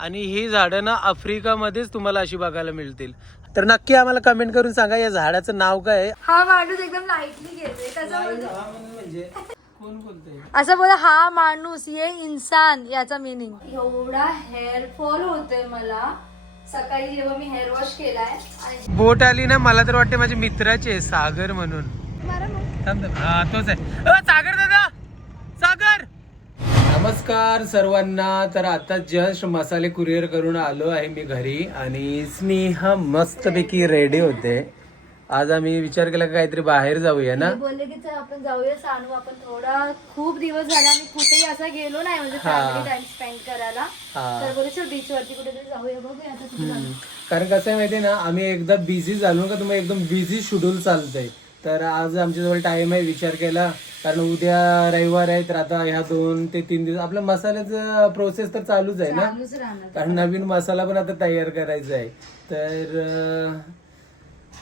आणि ही झाडं ना आफ्रिकामध्येच तुम्हाला अशी बघायला मिळतील. तर नक्की आम्हाला कमेंट करून सांगा या झाडाचं नाव काय आहे? हा माणूस एकदम लाईटली म्हणजे कोण बोलतोय? असं बोल हा माणूस ये इन्सान याचा मिनिंग एवढा हेअर फॉल होतोय मला. सकाळी जेव्हा मी हेअर वॉश केलाय आणि बोट आली ना मला तर वाटते माझ्या मित्राचे आहे, सागर म्हणून. थांब थांब. हा तोच आहे. अ, सागर दादा! सागर! नमस्कार सर्वांना. तर आता जस्ट मसाले कुरिअर करून आलो आहे मी घरी आणि स्नेहा मस्तपैकी रेडी होते. आज आम्ही विचार केला का काहीतरी बाहेर जाऊया ना? मी बोलले की चल आपण जाऊया सांगू आपण थोडा खूप दिवस झाले आम्ही कुठेही असं गेलो नाही म्हणजे हा. फॅमिली टाइम स्पेंड करायला. हा. तर बोलू चल बीच वरती कुठेतरी जाऊया बघूया आता कुठे जाऊ. हम्म. कारण कसं आहे माहितीये ना आम्ही एकदा बिझी झालो का तुम्हाला एकदम बिझी शेड्यूल चालतंय. तर आज आमच्याजवळ टाइम आहे विचार केला. कारण उद्या रविवार आहे तर आता ह्या दोन ते तीन दिवस आपल्या मसाल्याचं प्रोसेस तर चालूच आहे ना? चालूच राहणार. कारण नवीन मसाला पण आता तयार करायचा आहे. तर अं,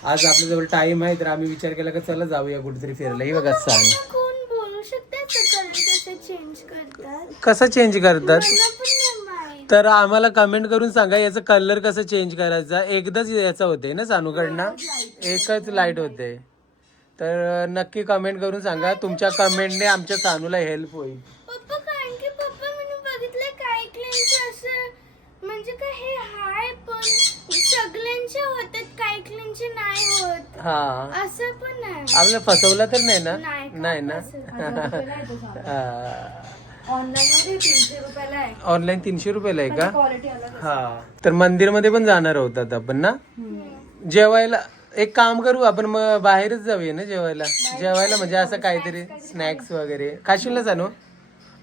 आज आपल्याजवळ टाइम आहे तर आम्ही विचार केला का चला जाऊया कुठेतरी फिरायला. ही बघा सांग कोण बोलू शकतात कलर कसे चेंज करतात? कसं चेंज करतात? पण नाही माहीत. तर आम्हाला कमेंट करून सांगा याचा कलर कसं चेंज करायचा? एकदाच याचा होते ना सानूकडनं? एकच लाइट होते तर नक्की कमेंट करून सांगा. तुमच्या कमेंटने आमच्या सानूला हेल्प होईल. पप्पा कारण की पप्पा मी बघितलंय काही क्लेनचे असं म्हणजे का हे हाय पण सगळ्यांचे होतात काही क्लेनचे नाही होत? हा. असं पण नाही. आपल्याला फसवला तर नाही ना? नाही का? नाही ना? ऑनलाईन मध्ये तीनशे रुपयाला आहे. ऑनलाईन तीनशे रुपयाला आहे का? क्वालिटी अलग हा. तर मंदिरमध्ये पण जाणार आहोत आता आपण ना? जेवायला एक काम करू आपण मग बाहेरच जाऊया ना जेवायला? जेवायला म्हणजे असं काहीतरी स्नॅक्स वगैरे. खाशील ना? जाणू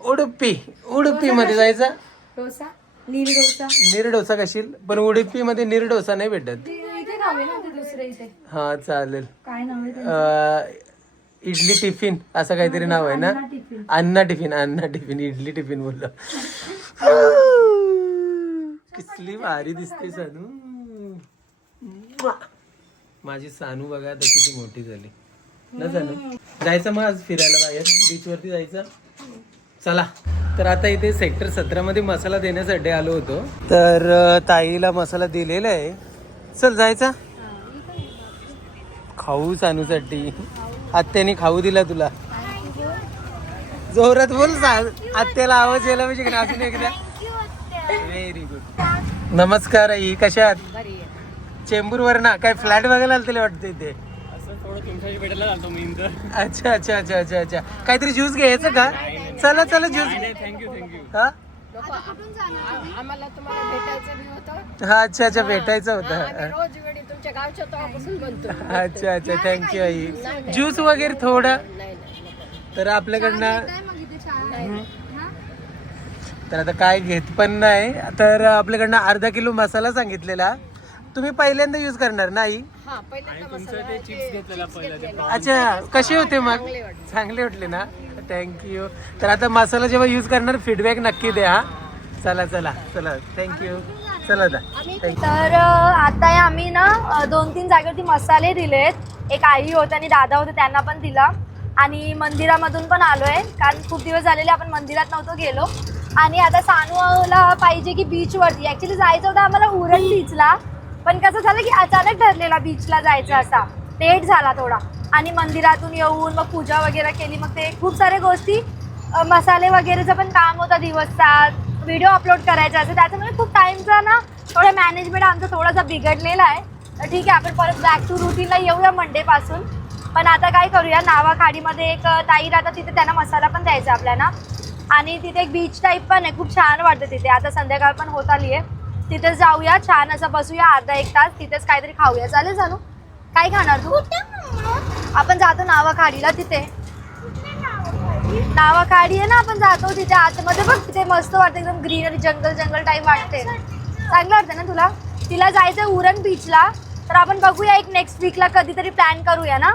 उडुपी. उडुपी मध्ये जायचं? डोसा नील डोसा? नीर डोसा खाशील? पण उडुपी मध्ये नीर डोसा नाही भेटत. ते इथे खावे ना ते दुसरे इथे. हा चालेल. काय नाव आहे अं, इडली टिफिन असं काहीतरी नाव आहे ना? टिफिन. अण्णा टिफिन अण्णा टिफिन इडली टिफिन बोललो. कसली भारी दिसते सानू. माझी सानू बघा आता किती मोठी झाली. ना सानू? जायचं मग आज फिरायला बाहेर? बीच वरती जायचं? चला. तर आता इथे सेक्टर सतरा मध्ये मसाला देण्यासाठी आलो होतो. तर ताईला मसाला दिलेला आहे. चल जायचा? खाऊ सानूसाठी. आत्याने खाऊ दिला तुला. जोरात बोल आत्याला आवाज यायला पाहिजे नाही? अजून एकदा? व्हेरी गुड नमस्कार आई कशा आहात? वर ना काय फ्लॅट बघायला आलं तुला वाटतं इथे? अच्छा अच्छा अच्छा अच्छा अच्छा. काहीतरी ज्यूस घ्यायचं का? चला चला ज्यूस हा? आम्हाला तुम्हाला भेटायचं बी होतं. हा अच्छा अच्छा भेटायचं होतं. आम्ही रोज वेळी तुमच्या गावच्या तेव्हापासून बनतो. अच्छा अच्छा थँक्यू आई. ज्यूस वगैरे थोडं? नाही नाही नको. तर आपल्याकडनं तर आता काय घेत पण नाही. तर आपल्याकडनं अर्धा किलो मसाला सांगितलेला. तुम्ही पहिल्यांदा यूज करणार ना आई? हा पहिल्यांदा मसाला ते chips घेतलेला. अच्छा कसे होते मग? चांगले वाटले. ना? थँक्यू तर आता मसाला जेव्हा यूज करणार फीडबॅक नक्की द्या हा. चला चला चला. थँक्यू चला दा थँक्यू तर अं, आता हे आम्ही ना अं, दोन तीन जागेवरती मसाले दिलेत. एक आई होते आणि दादा होते त्यांना पण दिला. आणि मंदिरामधून पण आलोय. कारण खूप दिवस झालेले आपण मंदिरात नव्हतो गेलो. आणि आता सानूला पाहिजे की बीचवरती ऍक्च्युली जायचं होतं आम्हाला उरण बीचला पण कसं झालं की अचानक ठरलेला बीचला जायचं असा लेट झाला थोडा. आणि मंदिरातून येऊन मग पूजा वगैरे केली. मग ते खूप साऱ्या गोष्टी मसाले वगैरेचं पण काम होतं दिवसचा व्हिडिओ अपलोड करायचा असं. त्याच्यामुळे खूप टाईमचा ना थोडं मॅनेजमेंट आमचा थोडासा बिघडलेला आहे. तर ठीक आहे आपण परत बॅक टू रुटीनला येऊया मंडे पासून. पण आता काय करूया नावाखाडीमध्ये एक अ, ताई राहतात तिथे त्यांना मसाला पण द्यायचा आपल्याला. आणि तिथे एक बीच टाईप पण आहे. खूप छान वाटतं तिथे. आता संध्याकाळ पण होत आली आहे तिथे जाऊया छान असं बसूया अर्धा एक तास तिथेच काहीतरी खाऊया. चालेल चालू काय खाणार तू? आपण जातो नावाखाडीला तिथे. नावाखाडी? आहे ना आपण जातो तिथे आतमध्ये. बघ तिथे मस्त वाटतं एकदम ग्रीनरी जंगल जंगल टाईप वाटते. चांगलं वाटतं ना तुला? तिला जायचं उरण बीचला तर आपण बघूया एक नेक्स्ट वीकला कधीतरी प्लॅन करूया ना?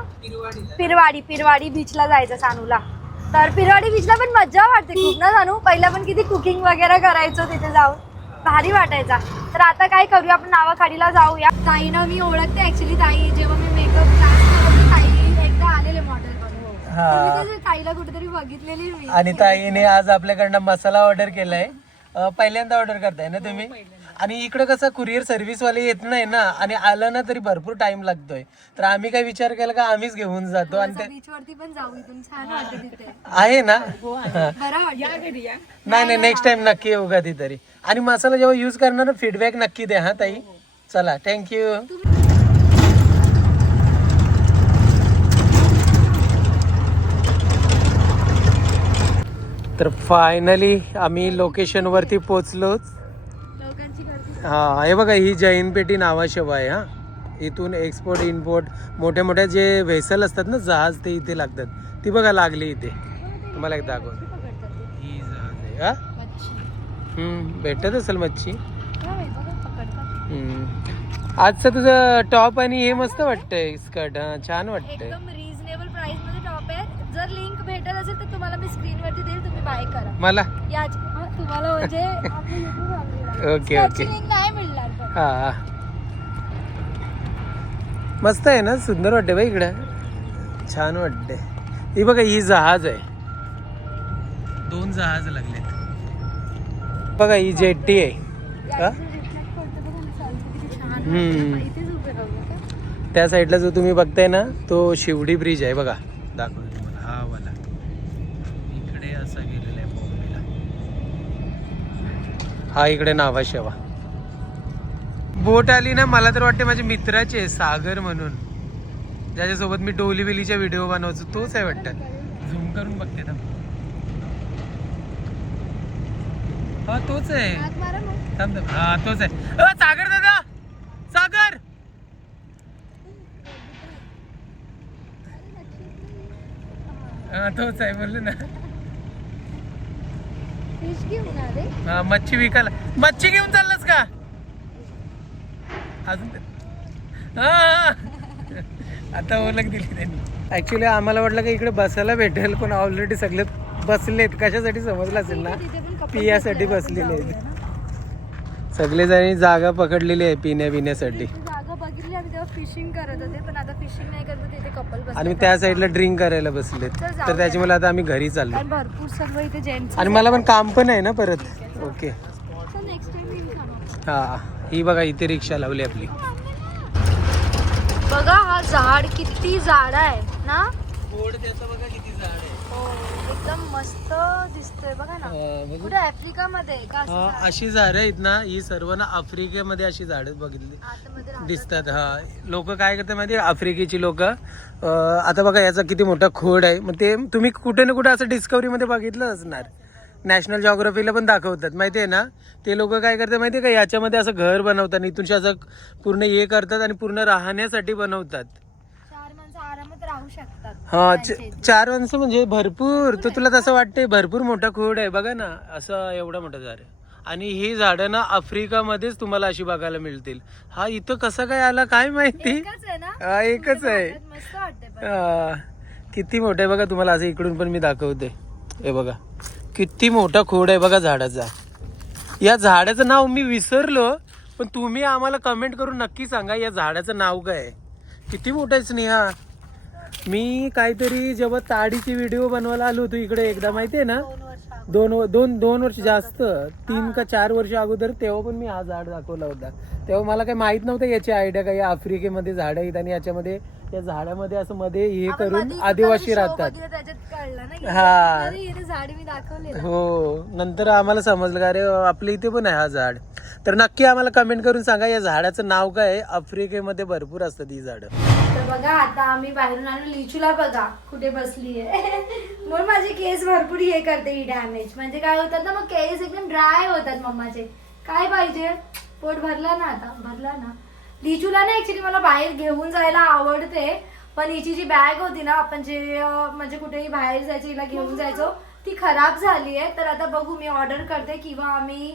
पिरवाडी पिरवाडी बीचला जायचं सानूला. तर पिरवाडी बीचला पण मज्जा वाटते खूप ना सानू? पहिला पण किती कुकिंग वगैरे करायचो तिथे जाऊन. भारी वाटायचा. तर आता काय करूया आपण नावाखाडीला जाऊया. ताईनं मी ओळखते ऍक्च्युली ताई. जेव्हा मी मेकअप क्लास करत ताई एकदा आलेले मॉडेल हा. ताईला कुठेतरी बघितलेली मी. आणि ताईने आज आपल्याकडनं मसाला ऑर्डर केलाय. अं, पहिल्यांदा ऑर्डर करताय ना तुम्ही? आणि इकडे कसं कुरिअर सर्व्हिस वाले येत नाही ना आणि आलं ना तरी भरपूर टाइम लागतोय. तर आम्ही काय विचार केला का आम्हीच घेऊन जातो आणि ते बीच वरती पण जाऊ इथून. छान वाटतं तिथे. आहे ना? बरं वाटतं. नाही नाही नेक्स्ट टाइम नक्की येऊ का ती तरी. आणि मसाला जेव्हा यूज करणार फीडबॅक नक्की द्या हा ताई. चला थँक्यू तर फायनली आम्ही लोकेशन वरती पोचलोच हा हे बघा ही जैन पेटी नावाशिव आहे हा. इथून एक्सपोर्ट इम्पोर्ट मोठ्या मोठ्या जे व्हेसल असतात ना जहाज ते इथे लागतात. ती बघा लागली इथे. तुम्हाला एक दाखव ही जहाज आहे हा. भेटत असेल मच्छी. आजचं तुझं टॉप आणि हे मस्त वाटतंय स्कर्ट हा छान वाटतंय. एकदम रिझनेबल प्राइसमध्ये टॉप आहे. जर लिंक भेटत असेल तर तुम्हाला मी देईल तुम्ही बाय करा. मला? याची तुम्हाला म्हणजे. ओके ओके लिंक नाही मिळणार पण. हा हा. मस्त आहे ना सुंदर वाटते बाई इकडं. छान वाटते ही बघा ही जहाज आहे. दोन जहाज लागलेत. बघा ही जेट्टी आहे. हा? हम्म. इथेच उभे राहू का? त्या साईडला जो तुम्ही बघताय ना तो शिवडी ब्रिज आहे बघा. दाखवतो तुम्हाला हा वाला इकडे असा गेलेला आहे बॉम्बेला हा इकडे नावाशेवा बोट आली ना मला तर वाटते माझ्या मित्राचे आहे, सागर म्हणून. ज्याच्यासोबत मी डोली बिलीच्या व्हिडिओ बनवतो तोच आहे वाटतं. झूम करून बघते थांब. हा तोच आहे. थांब थांब. हा तोच आहे. अ, सागर दादा! सागर! हा तोच आहे बोललो ना. फिश घेऊन आले हा मच्छी विकायला. मच्छी घेऊन चाललास का? अजून हा, हा. आता ओळख दिली त्यांनी. ऍक्च्युली आम्हाला वाटलं की इकडे बसायला भेटेल पण ऑलरेडी सगळे बसलेत. कशासाठी समजलं असेल ना? तिथे पण couple पियासाठी बसलेले आहेत. जाऊया ना. सगळे जणी जागा पकडलेली आहे पिण्या पिण्यासाठी आम्ही तेव्हा फिशिंग करत होते पण आता फिशिंग नाही करत तिथे कपल बस आणि त्या साईडला ड्रिंक करायला जाऊया. तर त्याच्यामुळे आता आम्ही घरी चाललो. कारण भरपूर सर्व इथे जेंट्स आणि मला पण काम पण आहे ना परत. ओके नेक्स्ट टाइम येईल का मग? हा ही बघा इथे रिक्षा लावली आपली. बघा हा झाड किती झाड आहे ना? बघा किती झाड आहे हो एकदम मस्त दिसतोय बघा ना. कुठे? आफ्रिकामध्ये का असं हा, अशी झाडं आहेत ना ही सर्व ना आफ्रिकेमध्ये अशी झाडं बघितली. दिसतात हा. लोक काय करतात माहिती आफ्रिकेची लोक. आता बघा याचा किती मोठा खोड आहे. मग ते तुम्ही कुठे ना कुठे असं डिस्कवरी मध्ये बघितलं असणार. नॅशनल जॉग्राफीला पण दाखवतात माहिती आहे ना? ते लोक काय करतात माहिती आहे का? याच्यामध्ये असं घर बनवतात इथून असं पूर्ण हे करतात आणि पूर्ण राहण्यासाठी बनवतात. राहू शकतात. हा च-. चार माणसं म्हणजे भरपूर. तर तुला तसं वाटतंय भरपूर मोठा खोड आहे. बघा ना असं एवढा मोठा झाड आहे. आणि ही झाडं ना आफ्रिकामध्येच तुम्हाला अशी बघायला मिळतील. हा इथं कसं काय आला काय माहिती? एकच आहे ना? हा, एकच आहे. मस्त वाटते पण हा, किती मोठं आहे बघा तुम्हाला असं इकडून पण मी दाखवते. हे बघा किती मोठा खोड आहे बघा झाडाचा. या झाडाचं नाव मी विसरलो पण तुम्ही आम्हाला कमेंट करून नक्की सांगा या झाडाचं नाव काय आहे? किती मोठं आहे स्नेहा? मी काहीतरी जेव्हा ताडीची व्हिडिओ बनवायला आलो होतो इकडे एकदा माहितीये ना? दोन. दोन दोन वर्ष जास्त. तीन का चार वर्ष अगोदर तेव्हा पण मी हा झाड दाखवला होता. तेव्हा मला काही माहीत नव्हतं याची आयडिया काही आफ्रिकेमध्ये झाड आहेत आणि याच्यामध्ये या झाडामध्ये असं मध्ये हे करून आदिवासी राहतात. हा. हे हो. नंतर आम्हाला समजलं का अरे आपल्या इथे पण आहे हा झाड. तर नक्की आम्हाला कमेंट करून सांगा या झाडाचं नाव काय आहे? आफ्रिकेमध्ये भरपूर असतात ही झाडं. तर बघा आता आम्ही बाहेरून आणून लिचूला बघा कुठे बसली आहे म्हणून माझे केस भरपूर हे करते ही डॅमेज म्हणजे काय होतात ना मग केस एकदम ड्राय होतात मम्माचे. काय पाहिजे? पोट भरला ना आता भरला ना. लिचूला ना ऍक्च्युली मला बाहेर घेऊन जायला आवडते पण हिची जी बॅग होती ना आपण जे म्हणजे कुठेही बाहेर जायचं हिला घेऊन जायचो ती खराब झाली आहे तर आता बघू मी ऑर्डर करते किंवा आम्ही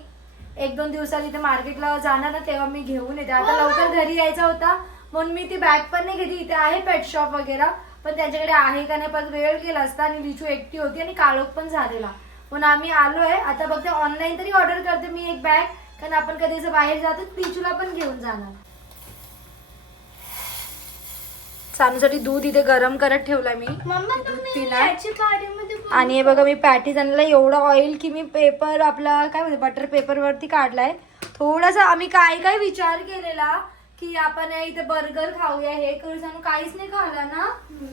एक दोन दिवसात इथे मार्केटला जाणार ना तेव्हा मी घेऊन येते. आता लवकर घरी यायचा होता म्हणून मी ती बॅग पण नाही घेतली. इथे आहे पेट शॉप वगैरे पण त्यांच्याकडे आहे का नाही पण वेळ गेला असता आणि लिचू एकटी होती आणि काळोख पण झालेला. म्हणून आम्ही आलोय. आता बघते ऑनलाईन तरी ऑर्डर करते मी एक बॅग कारण आपण कधी असं बाहेर जातो लिचूला पण घेऊन जाणार. सानूसाठी दूध इथे गरम करत ठेवला मी. दूध पिणार. आणि हे बघा मी पॅटीस आणला एवढं ऑइल की मी पेपर आपला काय म्हणते बटर पेपर वरती काढलाय. थोडासा आम्ही काय काय विचार केलेला. की आपण इथे बर्गर खाऊया हे करू सांगू काहीच नाही खाल्ला ना.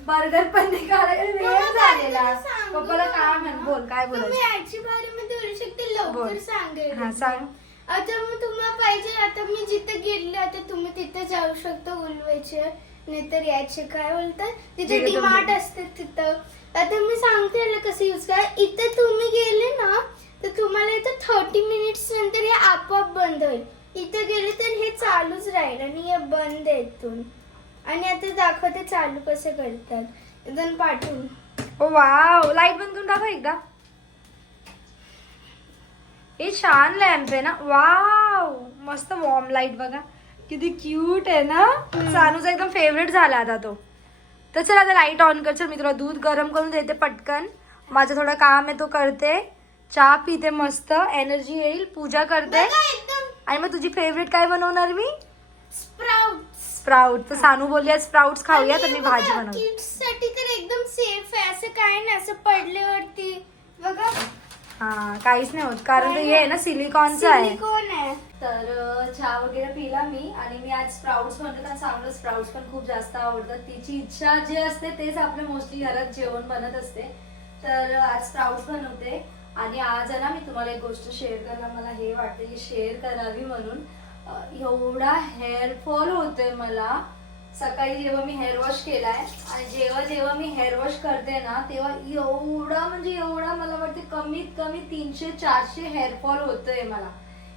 बर्गर पण नाही खाल्ला वेळ झालेला. पप्पाला काय म्हण बोल काय तुम्ही बोलायचं याची बारीमध्ये बोलू शकते लवकर बोल. सांगेल हा सांग. आता मग तुम्हाला पाहिजे आता मी जिथे गेले आता तुम्ही तिथे जाऊ शकता उलवायचे. नाहीतर याचे काय बोलतात? तिथे डिमार्ट असते तिथं. आता मी सांगते याला कसं यूज करा. इथे तुम्ही गेले ना तर तुम्हाला इथं थर्टी मिनिट्स नंतर हे आपोआप बंद होईल. इथं गेले तर हे चालूच राहील आणि हे बंद आहे इथून. आणि आता दाखवते चालू कसं करतात. इथून पाठवून. ओ वाव लाइट बंद करून दाखव एकदा. हे छान लॅम्प आहे ना. वाव मस्त वॉर्म लाइट बघा. किती क्यूट आहे ना. सानूचा एकदम फेवरेट झाला आता तो. तर चल आता लाइट ऑन कर. चल मी तुला दूध गरम करून देते पटकन. माझं थोडं काम आहे तो करते. चहा पिते मस्त. एनर्जी येईल. पूजा करते. एकदम आणि मग तुझी फेवरेट काय बनवणार मी? स्प्राउट स्प्राऊट तर सानू बोलली आज स्प्राऊट्स खाऊया तर मी भाजी किड्ससाठी तर एकदम सेफ आहे. असं काय नाही असं पडल्यावरती. बघा. हा काहीच नाही होत. कारण ते हे आहे ना सिलिकॉनचं आहे. सिलिकॉन आहे. तर चहा वगैरे पिला मी आणि मी आज स्प्राउट्स बनवत. आणि साऊंड स्प्राउट्स पण खूप जास्त आवडतात. तिची इच्छा जे असते तेच आपल्या मोस्टली घरात जेवण बनत असते. तर आज स्प्राउट्स बनवते. आणि आज आहे ना मी तुम्हाला एक गोष्ट शेअर करायला मला हे वाटते की शेअर करावी म्हणून. एवढा हेअर फॉल होतोय मला. सकाळी जेव्हा मी हेअर वॉश केलाय आणि जेव्हा जेव्हा मी हेअर वॉश करते ना तेव्हा एवढा म्हणजे एवढा मला वाटते कमीत कमी तीनशे चारशे हेअर फॉल होतोय मला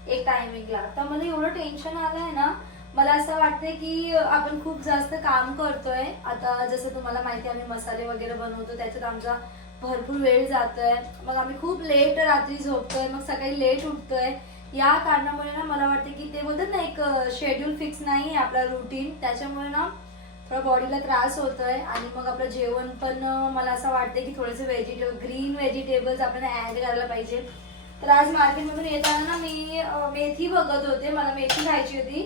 एक टायमिंगला तर मला एवढं टेन्शन आलंय ना मला असं वाटतंय की आपण खूप जास्त काम करतोय. आता जसं तुम्हाला माहिती आम्ही मसाले वगैरे बनवतो. त्याच्यात आमचा भरपूर वेळ जातोय. मग आम्ही खूप लेट रात्री झोपतोय मग सकाळी लेट उठतोय. या कारणामुळे ना मला वाटते की ते बोलतात ना एक शेड्यूल फिक्स नाही आहे आपला रुटीन त्याच्यामुळे ना थोडा बॉडीला त्रास होतोय आणि मग आपलं जेवण पण मला असं वाटतं की थोडेसे व्हेजिटेबल ग्रीन व्हेजिटेबल्स आपल्याला ॲड करायला पाहिजे. तर आज मार्केटमधून येताना ना मी मेथी बघत होते. मला मेथी खायची होती.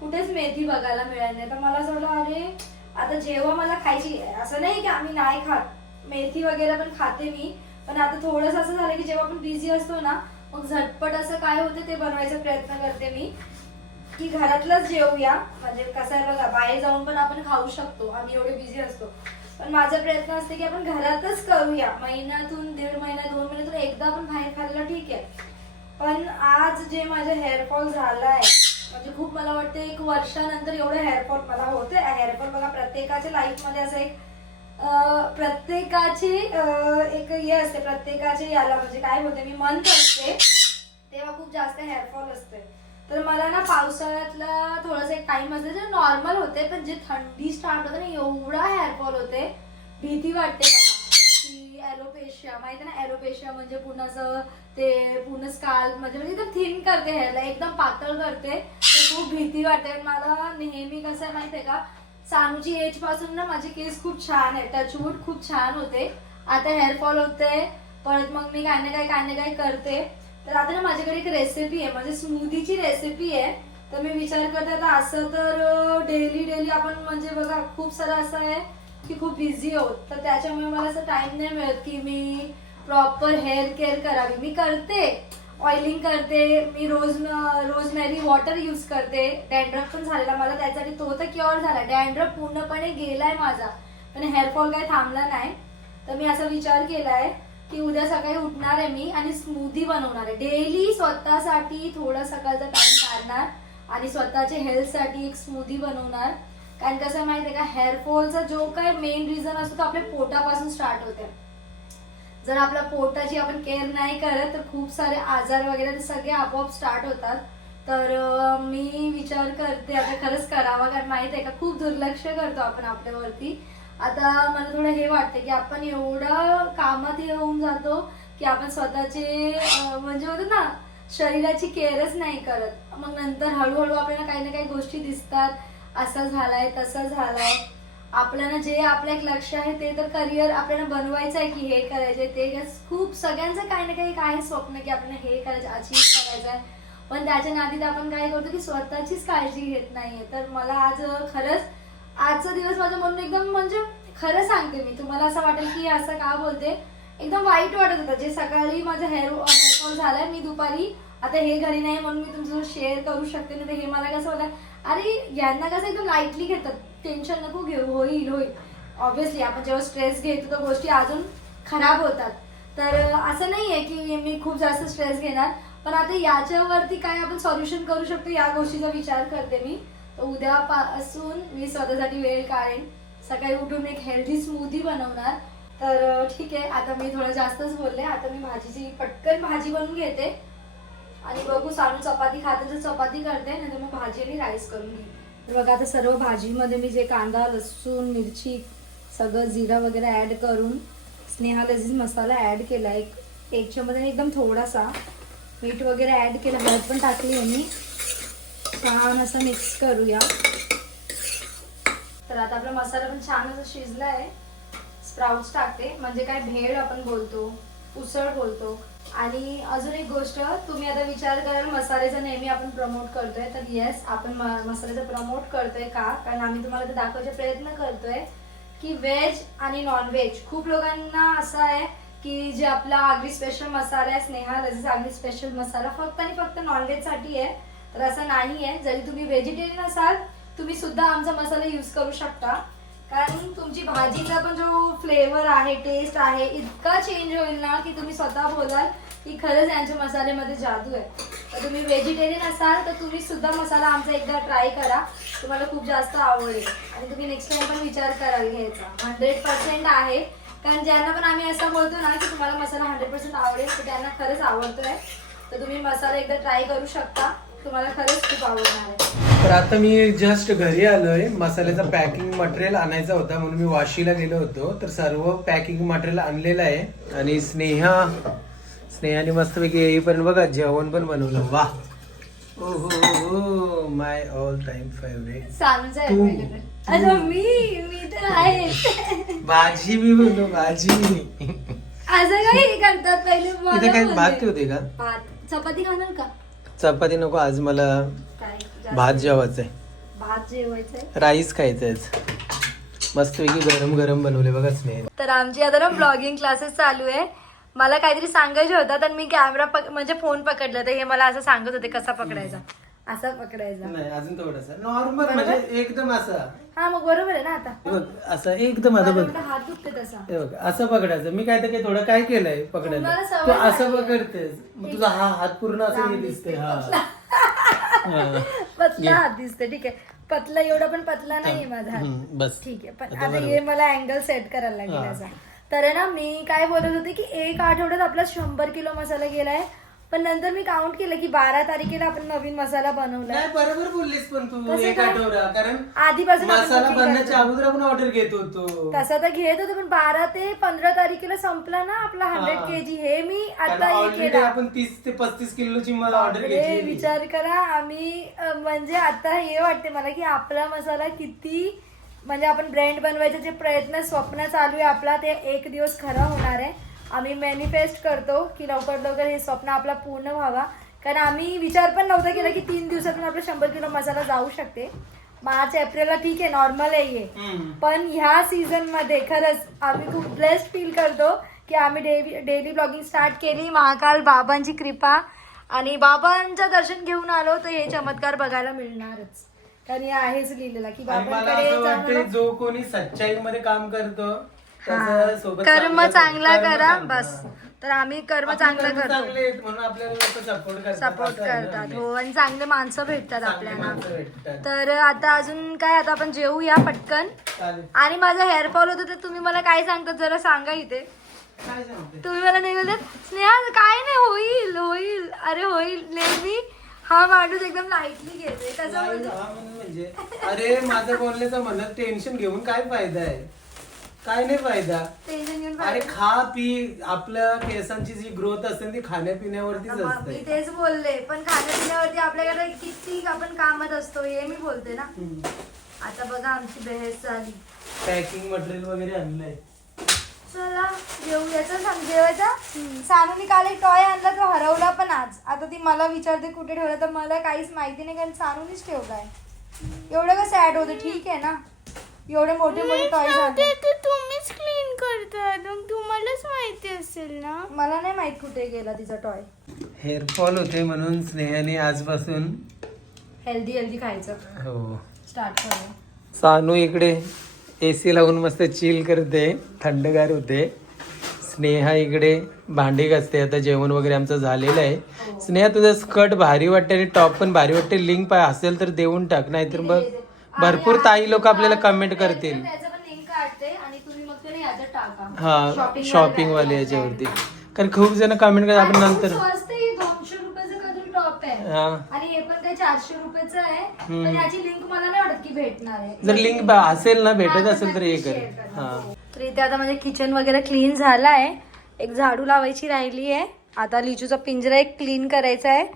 कुठेच मेथी बघायला मिळाली नाही. तर मला असं वाटलं अरे आता जेव्हा मला खायची असं नाही की आम्ही नाही खात. मेथी वगैरे पण खाते मी. पण आता थोडंसं असं झालं की जेव्हा आपण बिझी असतो ना मग झटपट असं काय होते ते बनवायचा प्रयत्न करते मी. की घरातलंच जेवूया. म्हणजे कसं आहे बघा बाहेर जाऊन पण आपण खाऊ शकतो. आम्ही एवढे बिझी असतो. पण माझा प्रयत्न असते की आपण घरातच करूया. महिन्यातून दीड महिना दोन महिन्यातून एकदा आपण बाहेर खाल्लं ठीक आहे. पण आज जे माझे हेअरफॉल आहे म्हणजे खूप मला वाटतं एक वर्षानंतर एवढं हेअरफॉल मला होते हेअरफॉल बघा प्रत्येकाच्या लाईफमध्ये असं एक प्रत्येकाची एक हे असते प्रत्येकाचे याला म्हणजे काय बोलते मी मंथ असते तेव्हा खूप जास्त हेअरफॉल असते. तर मला ना पावसाळ्यातला थोडासा एक टाइम असते जे नॉर्मल होते पण जे थंडी स्टार्ट होते ना एवढा हेअरफॉल होते भीती वाटते मला. की ॲलोपेशिया माहिती ना ॲलोपेशिया म्हणजे पूर्ण असं ते पूर्ण स्काल म्हणजे म्हणजे एकदम थिन करते हेअरला एकदम पातळ करते तर खूप भीती वाटते. आणि मला नेहमी कसं माहिती आहे का सानूची एजपासून ना माझे केस खूप छान आहे टचवूड खूप छान होते. आता हेअरफॉल होते परत मग मी काय ना काय काय ना काय करते. तर आता ना माझ्याकडे एक रेसिपी आहे. म्हणजे स्मूदीची रेसिपी आहे. तर मी विचार करते आता असं तर डेली डेली आपण म्हणजे बघा खूप सारं असं आहे की खूप बिझी आहोत. तर त्याच्यामुळे मला असं टाइम नाही मिळत की मी प्रॉपर हेअर केअर करावी. मी करते. ऑइलिंग करते मी रोज रोजमेरी वॉटर यूज करते. डॅन्ड्रफ पण झालेला मला त्यासाठी तो तर क्युअर झाला. डॅन्ड्रफ पूर्णपणे गेलाय माझा. पण हेअरफॉल काही थांबला नाही. तर मी असा विचार केलाय की उद्या सकाळी उठणार आहे मी आणि स्मूदी बनवणार आहे. डेली स्वतःसाठी थोडा सकाळचा टाइम काढणार आणि स्वतःच्या हेल्थसाठी एक स्मूदी बनवणार. कारण कसं माहिती आहे का? हेअरफॉलचा जो काही मेन रिझन असतो तो आपल्या पोटापासून स्टार्ट होते जर आपल्या पोटाची आपण केअर नाही करत तर खूप सारे आजार वगैरे ते सगळे आपोआप स्टार्ट होतात. तर मी विचार करते आता खरंच करावा कारण माहीत आहे का खूप दुर्लक्ष करतो आपण आपल्यावरती. आता मला थोडं हे वाटतं की आपण एवढं कामात हे होऊन जातो की आपण स्वतःचे म्हणजे होतं ना शरीराची केअरच नाही करत. मग नंतर हळूहळू आपल्याला काही ना काही गोष्टी दिसतात. असं झालाय तसं झालाय. आपल्याला जे आपलं एक लक्ष आहे ते तर करिअर आपल्याला बनवायचं आहे की हे करायचंय ते खूप सगळ्यांचं काही ना काही काय स्वप्न की आपल्याला हे करायचं अचीव करायचं आहे पण त्याच्या नादीत आपण काय करतो की स्वतःचीच काळजी घेत नाहीये. तर मला आज खरंच आजचा दिवस माझ्या म्हणून एकदम म्हणजे खरं सांगते मी. तुम्हाला असं वाटेल की असं का बोलते? एकदम वाईट वाटत होतं. जे सकाळी माझं हेअर हेअरफॉल झालाय मी दुपारी आता हे घरी नाही म्हणून मी तुमचं शेअर करू शकते. नाही हे मला कसं होतं अरे यांना कसं एकदम लाईटली घेतात. टेन्शन नको घेऊ. होईल होईल. ऑब्व्हियसली आपण जेव्हा स्ट्रेस घेतो तर गोष्टी अजून खराब होतात. तर असं नाही आहे की मी खूप जास्त स्ट्रेस घेणार. पण आता याच्यावरती काय आपण सॉल्युशन करू शकतो या गोष्टीचा विचार करते मी. तर उद्यापासून मी स्वतःसाठी वेळ काढेन. सकाळी उठून एक हेल्दी स्मूदी बनवणार. तर ठीक आहे. आता मी थोडं जास्तच बोलले. आता मी भाजीची पटकन भाजी बनवून घेते. आणि बघू सानू चपाती खाते तर चपाती करते नाही तर मग भाजी आणि राईस करून घेते. तर बघा आता सर्व भाजीमध्ये मी जे कांदा लसूण मिरची सगळं जिरा वगैरे ॲड करून स्नेहा लजीज मसाला ॲड केला. एक एक चमच आणि एकदम थोडासा मीठ वगैरे ॲड केलं. हळद पण टाकली मी छान असं मिक्स करूया. तर आता आपला मसाला पण छान असं शिजला आहे स्प्राउट्स टाकते. म्हणजे काय भेळ आपण बोलतो उसळ बोलतो. आणि अजून एक गोष्ट तुम्ही आता विचार कराल मसाल्याचा नेहमी आपण प्रमोट करतोय तर येस आपण म- प्रमोट करतोय का? कारण आम्ही तुम्हाला ते प्रयत्न करतोय की व्हेज आणि नॉन व्हेज खूप लोकांना असं आहे की जे आपला आगरी स्पेशल मसाला आहे स्नेहा लजीज आगरी स्पेशल मसाला फक्त आणि फक्त नॉनव्हेजसाठी आहे. तर असं नाही आहे जरी तुम्ही व्हेजिटेरियन असाल तुम्ही सुद्धा आमचा मसाला यूज करू शकता. कारण तुमची भाजीचा पण जो फ्लेवर आहे टेस्ट आहे इतका चेंज होईल ना की तुम्ही स्वतः बोलाल की खरंच यांच्या मसाल्यामध्ये जादू आहे. तर तुम्ही व्हेजिटेरियन असाल तर तुम्ही सुद्धा मसाला आमचा एकदा ट्राय करा. तुम्हाला खूप जास्त आवडेल. आणि तुम्ही नेक्स्ट टाइम पण विचार कराल घ्यायचा. हंड्रेड पर्सेंट आहे. कारण ज्यांना पण आम्ही असं बोलतो ना की तुम्हाला मसाला हंड्रेड पर्सेंट आवडेल तर त्यांना खरंच आवडतो आहे तर तुम्ही मसाला एकदा ट्राय करू शकता. तुम्हाला खरंच खूप आवडणार आहे. तर आता मी जस्ट घरी आलोय. मसाल्याचं पॅकिंग मटेरियल आणायचा होता म्हणून मी वाशीला गेलो होतो. तर सर्व पॅकिंग मटेरियल आणलेलं आहे. आणि स्नेहा स्नेहाने मस्तपैकी येईपर्यंत बघा जेवण पण बनवलं. वा. ओ हो माय ऑल टाइम फेवरेट मी मी तर आहे. भाजी मी बोललो भाजी असं काही करतात पहिले. भात ठेवते का? भात. चपाती खाणार का? चपाती नको आज मला भात जेवायचंय. भात जेवायचंय? राईस खायचंय आज. मस्तपैकी गरम गरम बनवले बघा स्नेह तर आमची आता ना ब्लॉगिंग क्लासेस चालू आहे. मला काहीतरी सांगायचे होता तर मी कॅमेरा पक म्हणजे फोन पकडला तर हे मला असं सांगत होते कसा पकडायचा. असा पकडायचा. नाही अजून थोडासा नॉर्मल म्हणजे एकदम असा. हा मग बरोबर आहे ना आता. हे बघ असं एकदम आता बघ. हात दुखते तसा. हे बघ असं पकडायचं. मी काय तर काय थोडं काय केलंय तुम्हाला सवय तू असं. पकडतेस. मग तुझा हा हात पूर्ण असं हे दिसते हा. हा. पतला हात दिसते ठीक आहे. पतला एवढा पण पतला नाहीये माझा हात. हम्म, बस. ठीक आहे पण आता आता बरोबर. हे मला अँगल सेट करायला लागेल हा. तर आहे ना मी काय बोलत होते की एक आठवड्यात आपला शंभर किलो मसाला गेलाय. पण नंतर मी काउंट केलं की बारा तारखेला आपण नवीन मसाला बनवलाय नाही बरोबर बोललीस पण तू कसं एक काय? आठवडा. कारण आधीपासून आपण मसाला booking बनण्याच्या करतो. अगोदर आपण ऑर्डर घेत होतो. तसा तर घेत होतो पण बारा ते पंधरा तारखेला संपला ना आपला हंड्रेड हा. के जी हे मी कारण आता हे ऑलरेडी केला. आपण तीस ते पस्तीस किलोची ऑर्डर बापरे, घेतली विचार करा आम्ही अं, म्हणजे आता हे वाटते मला की आपला मसाला किती म्हणजे आपण ब्रँड बनवायचे जे प्रयत्न स्वप्न चालू आहे आपला ते एक दिवस खरा होणार आहे. आम्ही मॅनिफेस्ट करतो की लवकर लवकर हे स्वप्न आपला पूर्ण व्हावा. कारण आम्ही विचार पण नव्हता केला की तीन दिवसातून आपला शंभर किलो मसाला जाऊ शकते. मार्च एप्रिलला ठीक आहे नॉर्मल आहे हे. पण ह्या सीझनमध्ये खरंच आम्ही खूप ब्लेस्ड फील करतो की आम्ही डेली डेली ब्लॉगिंग स्टार्ट केली. महाकाल बाबांची कृपा. आणि बाबांचं दर्शन घेऊन आलो तर हे चमत्कार बघायला मिळणारच. कारण हे आहेच लिहिलेलं की बाबांकडे जो कोणी सच्चाई मध्ये काम करतो सोबत कर्म चांगलं- करा. बस. तर आम्ही कर्म चांगलं करतो. चांगले आहेत म्हणून आपल्याला लोक सपोर्ट करतात सपोर्ट असं आहे ना. करतात. हो आणि चांगले माणसं भेटतात चांगले आपल्याला. भेटतात. तर आता अजून काय आता आपण जेवूया पटकन. चालेल. आणि माझा हेअरफॉल होतं तर तुम्ही मला काय सांगतात जरा सांगा इथे. काय सांगते? तुम्ही मला नाही बोलत? स्नेहा काय नाही होईल होईल. अरे होईल. नेहमी हा माणूस एकदम लाईटली घेते. कसं नाही, बोलतो म्हणून म्हणजे अरे माझं बोलण्याचं म्हणत टेन्शन घेऊन काय फायदा आहे? काय नाही फायदा. टेन्शन घेऊन अरे. खा पी आपल्या केसांची जी ग्रोथ असते ती खाण्यापिण्यावरतीच मग मी असते. तेच बोलले पण खाण्यापिण्यावरती आपल्याकडे किती आपण कामात असतो हे मी बोलते ना. आता बघा आमची बहेस झाली. पॅकिंग मटेरियल वगैरे आणलंय. चला जेवूयाचं सांग जेवायचा? सानूने काल एक टॉय आणला तो हरवला पण आज. आता ती मला विचारते कुठे ठेवला? तर मला काहीच माहिती नाही कारण सानूनीच ठेवलाय. एवढं कसं ऍड होतं? ठीक आहे ना? एवढे मोठे मोठे टॉय ते तर तुम्हीच क्लीन करता. मग तुम्हालाच माहिती असेल ना? मला नाही माहीत कुठे गेला तिचा टॉय हेअरफॉल होते म्हणून स्नेहाने आजपासून हेल्दी हेल्दी खायचं. हो. स्टार्ट करूया सानू इकडे एसी लावून मस्त चिल करते. थंडगार होते. स्नेहा इकडे भांडी घासते. आता जेवण वगैरे आमचं झालेलं आहे. स्नेहा तुझं स्कर्ट भारी वाटते आणि टॉप पण भारी वाटते. लिंक पाय असेल तर देऊन टाक नाहीतर मग भरपूर ताई लोक आपल्याला कमेंट करतील. त्याचं पण लिंक काढते आणि तुम्ही मग ते याच्यात टाका. हा शॉपिंग वाले याच्यावरती. कारण खूप जण कमेंट करतात आपण नंतर स्वस्त आहे दोनशे रुपयाचं काहीतरी टॉप आहे. हा. आणि हे पण काही चारशे रुपयाचं आहे. पण याची लिंक मला नाही वाटत की भेटणार आहे. जर लिंक असेल ना भेटत असेल तर हे कर. हा. तर इथे आता म्हणजे किचन वगैरे क्लीन झालं आहे एक झाडू लावायची राहिली आहे. आता लिचूचा पिंजरा एक क्लीन करायचा आहे.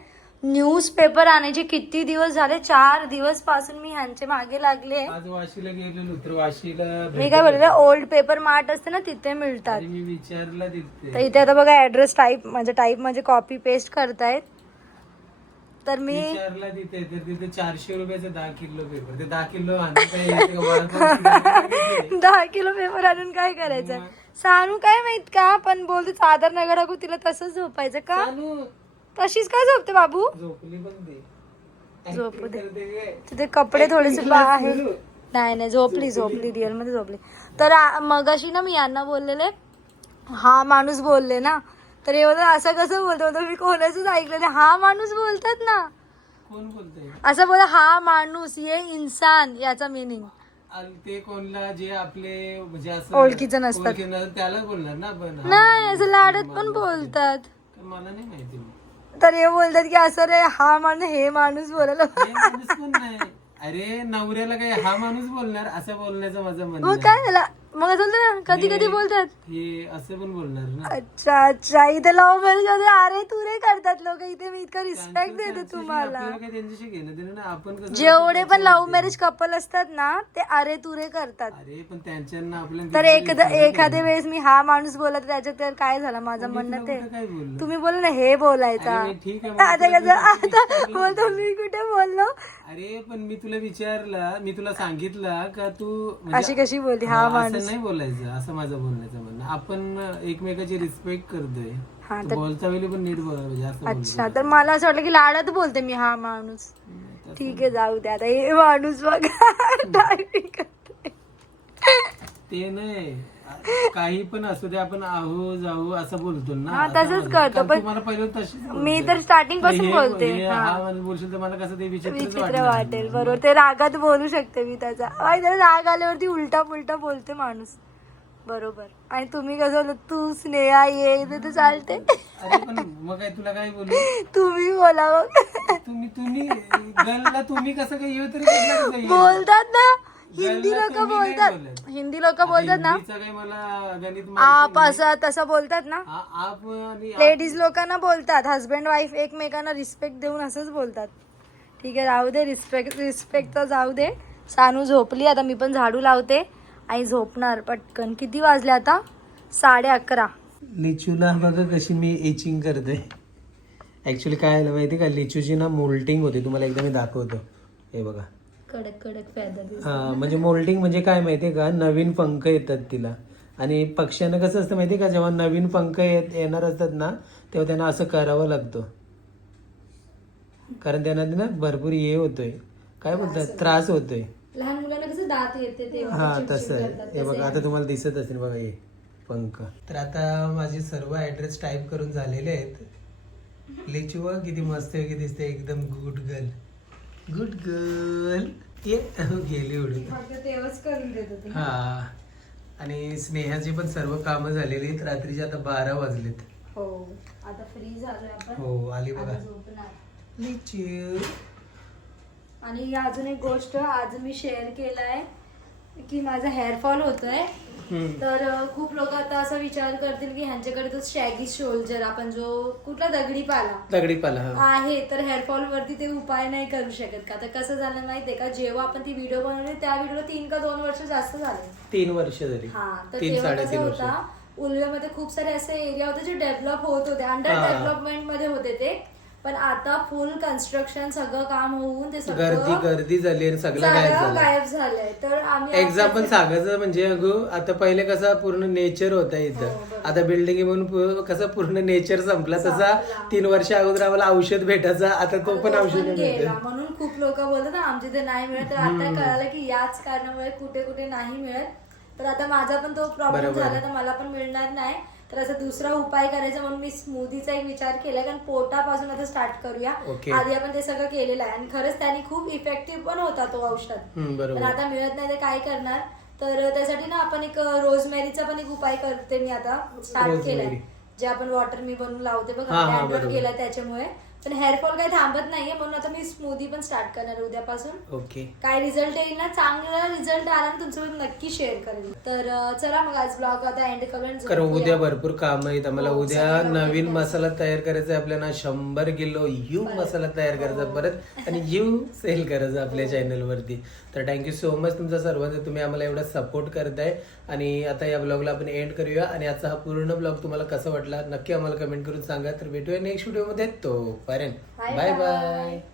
न्यूजपेपर आणायचे. किती दिवस झाले? चार दिवसपासून मी ह्यांचे मागे लागले. आज वाशीला गेलेलो तर वाशीला मी काय बोलले ओल्ड पेपर मार्ट असते ना तिथे मिळतात. आणि मी विचारला तर तिथे इथे आता बघा ऍड्रेस टाईप म्हणजे टाईप म्हणजे कॉपी पेस्ट करतायत. तर मी विचारला तिथे तर तिथे चारशे रुपयाचे दहा किलो पेपर ते दहा किलो येते का? दहा किलो पेपर आणून काय करायचं? सानू काय माहीत का? पण बोलते चादर नगर टाकू तिला तसंच झोपायचं का? सानू, तशीच काय झोपते बाबू? झोपू दे. तिथे कपडे थोडेसे बाहेर. नाही नाही झोपली झोपली रिअलमध्ये झोपली. तर मगाशी ना मी यांना बोललेले हा माणूस बोलले ना. तर हे बोलत असं कसं बोलतो? बोलतो, मी कोणाचंच ऐकलेलं हा माणूस बोलतात ना. असं बोल हा माणूस ये इन्सान याचा मिनिंग ते कोणला जे आपले म्हणजे ओळखीचं नसतात. त्यालाच बोलणार ना नाही असं लाडत पण बोलतात. मला नाही माहिती. तर हे बोलतात की असं रे हा माणूस हे माणूस बोलायला अरे नवऱ्याला काय हा माणूस बोलणार? असं बोलण्याचं माझं म्हणणं मग. काय झालं? मग ना कधी कधी बोलतात. हे असं पण बोलणार ना. अच्छा अच्छा. इथे लव्ह मॅरेजमध्ये अरे तुरे करतात लोक. इथे मी इतका रिस्पेक्ट देते तुम्हाला. आपल्याला काय त्यांच्याशी घेणं देणं ना आपण कसं जेवढे पण लव्ह मॅरेज कपल असतात ना ते अरे तुरे करतात. अरे पण त्यांच्यांना आपल्या तर एकदा एखाद्या वेळेस मी हा माणूस बोलला तर त्याच्यात तर काय झालं? माझं म्हणणं ते. काय बोललो? तुम्ही बोल ना हे बोलायचा. अरे ठीक आहे मग आता कसं आता बोलतो मी कुठे बोललो? अरे पण मी तुला विचारला मी तुला सांगितलं का तू म्हणजे अशी कशी बोलली हा असं माणूस. नाही बोलायचं असं माझं बोलण्याचं म्हणणं. आपण एकमेकाची रिस्पेक्ट करतोय. हा बोलता वेळी पण नीट बोला म्हणजे असं. अच्छा तर मला असं वाटलं की लाडात बोलते मी. हा माणूस. ठीक आहे जाऊ दे आता. हे माणूस बघा. Driving. ते नाही. काही पण असू दे आपण आहो जाऊ असं बोलतो ना. हा, तसंच म्हणतो. करतो, कारण पण तू मला पहिले मी तर स्टार्टिंगपासून बोलते हे हा. हा बोलशील तर मला कसं ते विचित्रच विचित्र. वाटेल बरोबर. ते रागात बोलू शकते मी त्याचा. आणि त्याला राग आल्यावरती उलटा पुलटा बोलते माणूस. बरोबर. आणि तुम्ही कसं बोलत, तू स्नेहा ये तर चालते. अरे पण मग काय तुला काय बोलू? तुम्ही बोला मग. तुम्ही तुम्ही कसं काय येऊ तरी कुठलं कसं येऊ? बोलतात ना. हिंदी लोक बोलतात. बोलत. हिंदी लोक बोलतात ना? मला गणित आप. असं तसं बोलतात ना? आप लेडीज लोकांना बोलतात. हस्बंड वाईफ एकमेकांना रिस्पेक्ट देऊन असंच बोलतात. ठीक आहे जाऊ दे रिस्पेक्ट रिस्पेक्ट तर जाऊ दे. सानू झोपली आता मी पण झाडू लावते. आणि झोपणार पटकन. किती वाजले आता? साडे अकरा. लिचूला बघा कशी मी एचिंग करते. ऍक्च्युली काय झालं माहिती का? लिचूची ना मोल्टिंग होते तुम्हाला एकदा मी दाखवतो. हे बघा. कडक कडक फॅदर हा म्हणजे मोल्टिंग म्हणजे काय माहितीये का? नवीन पंख येतात तिला. आणि पक्ष्यांना कसं असतं माहितीये का? जेव्हा नवीन पंख येत येणार असतात ना तेव्हा त्यांना असं करावं लागतं. कारण त्यांना ना भरपूर हे होतोय. काय बोलतात? त्रास होतोय. लहान मुलांना कसं दात येते हा तसं आहे. हे बघा आता तुम्हाला दिसत असेल बघा हे पंख. तर आता माझे सर्व ऍड्रेस टाईप करून झालेले आहेत. लिचू किती मस्त की दिसते एकदम गुड गर्ल गुड गर्ल ये गेली उडून तेव्हाच करून देत होते हा. आणि स्नेहाची पण सर्व कामं झालेली आहेत. रात्रीचे आता बारा वाजलेत. हो. आता फ्री झालोय आपण. हो आली बघा. आता झोपणार. लिचू आणि अजून एक गोष्ट आज मी शेअर केलाय. की माझा हेअरफॉल होतोय. हम्म. तर खूप लोक आता असा विचार करतील की ह्यांच्याकडे तो शॅगी शोल्जर आपण जो कुठला दगडी पाला दगडी पाला आहे तर हेअरफॉल वरती ते उपाय नाही करू शकत का? तर कसं झालं माहितीये का? जेव्हा आपण ती व्हिडिओ बनवली त्या व्हिडिओला तीन का दोन वर्ष जास्त झाले. तीन वर्ष झाली. हा तर तेव्हा कसं होता उल्व्यामध्ये खूप सारे असे एरिया होते जे डेव्हलप होत होते. अंडर. डेव्हलपमेंटमध्ये होते ते. पण आता फुल कन्स्ट्रक्शन सगळं काम होऊन ते गर्दी सगळं गर्दी झाली आणि सगळं गायब झालं गायब झालंय. तर आम्ही एक्झाम्पल आता- सांगायचं म्हणजे अगो आता पहिले कसा पूर्ण नेचर होता हो, इथं बरोबर. आता बिल्डिंग म्हणून पु- कसं पूर्ण नेचर संपला. तसा संपला. तीन वर्ष अगोदर आम्हाला औषध भेटायचा. आता तो पण औषध पण गेला. भेटत म्हणून खूप लोक बोलतात ना आमच्या इथे नाही मिळत. तर आता कळालं की याच कारणामुळे कुठे कुठे नाही मिळत. तर आता माझा पण तो प्रॉब्लेम बरोबर. झाला तर मला पण मिळणार नाही. तर असा दुसरा उपाय करायचा म्हणून मी स्मूदीचा एक विचार केला कारण पोटापासून आता स्टार्ट करूया. आधी आपण ते सगळं केलेलं आहे. आणि खरंच त्याने खूप इफेक्टिव्ह पण होता तो औषध. हम्म, पण बरोबर आता मिळत नाही ते काय करणार? तर त्यासाठी ना आपण एक रोजमेरीचा पण एक उपाय करते मी आता. स्टार्ट. केलाय. जे आपण वॉटर मी बनवून लावते बघा हा, हा, बरोबर. त्याच्यामुळे. पण हेअरफॉल काही थांबत नाहीये म्हणून आता मी स्मूदी पण स्टार्ट करणार आहे उद्यापासून. ओके काय रिझल्ट येईल ना चांगला रिझल्ट आला ना तुमच्यासोबत नक्की शेअर करेल. तर अं, चला मग आज ब्लॉग आता एंड करून कारण झोपूया. उद्या भरपूर काम आहेत. आम्हाला हो, उद्या सगळं नवीन उद्या. मसाला तयार करायचा आहे आपल्याला. शंभर किलो यू मसाला तयार करायचा हो. परत. आणि यू सेल करायचा आपल्या चॅनल वरती. तर थँक्यू सो मच तुमचा सर्वांचा. तुम्ही आम्हाला एवढा सपोर्ट करताय. आणि आता या ब्लॉगला आपण एंड करूया. आणि आजचा हा पूर्ण ब्लॉग तुम्हाला कसा वाटला नक्की आम्हाला कमेंट करून सांगा. तर भेटूया नेक्स्ट व्हिडिओमध्ये. तोपर्यंत Bye बाय. बाय